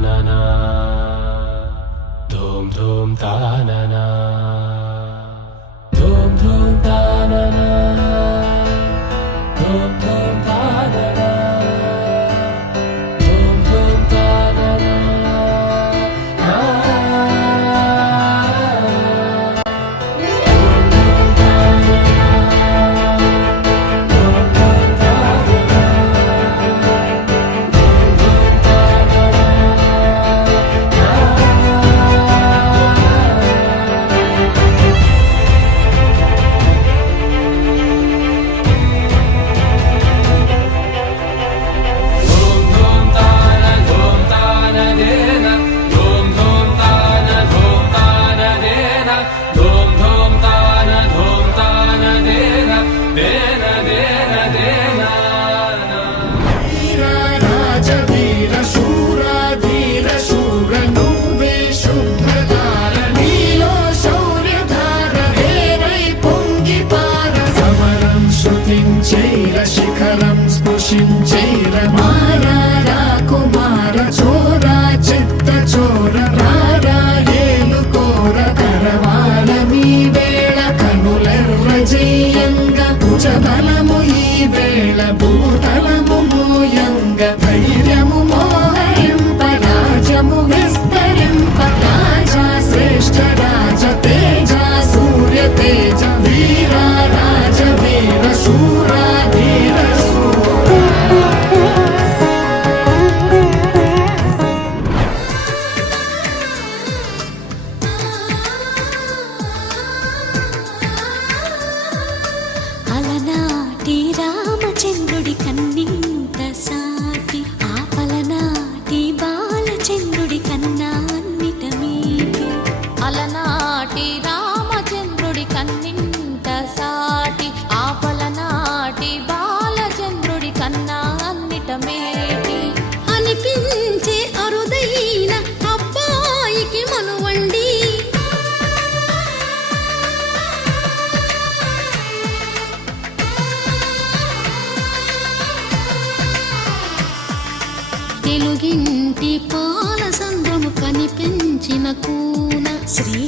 తాననా ధూమ్ ధూమ్ తాననా ధూమ్ ధూమ్ తాననా ధూమ్ ధూమ్ తాననా ధూమ్ ధూమ్ తాననా శిఖరం స్పృశించైర మారా కుమార చోరా చిత్త చోర రారా ఏలుకోర కరవాల మీ వేళ కనులెర్ర జయంగ భుజబలము ఈ వేళ భూతలము మోయంగ ధైర్యము మోహరింప రాజము విస్తరింప రాజా శ్రేష్ఠ రాజ తేజ సూర్య తేజ వీరా రాజ వీర శూరా అలనాటి రామచంద్రుడి కన్నింత సాటి ఆపలనాటి బాలచంద్రుడి కన్నా అన్నిట మీటి అలనాటి రామచంద్రుడి కన్నింత సాటి ఆపలనాటి బాలచంద్రుడి కన్నా అన్నిట మేటి అనిపించే అరుదైన అబ్బాయికి మనువండి తెలుగింటి పాల సంద్రము కనిపించిన కూన శ్రీ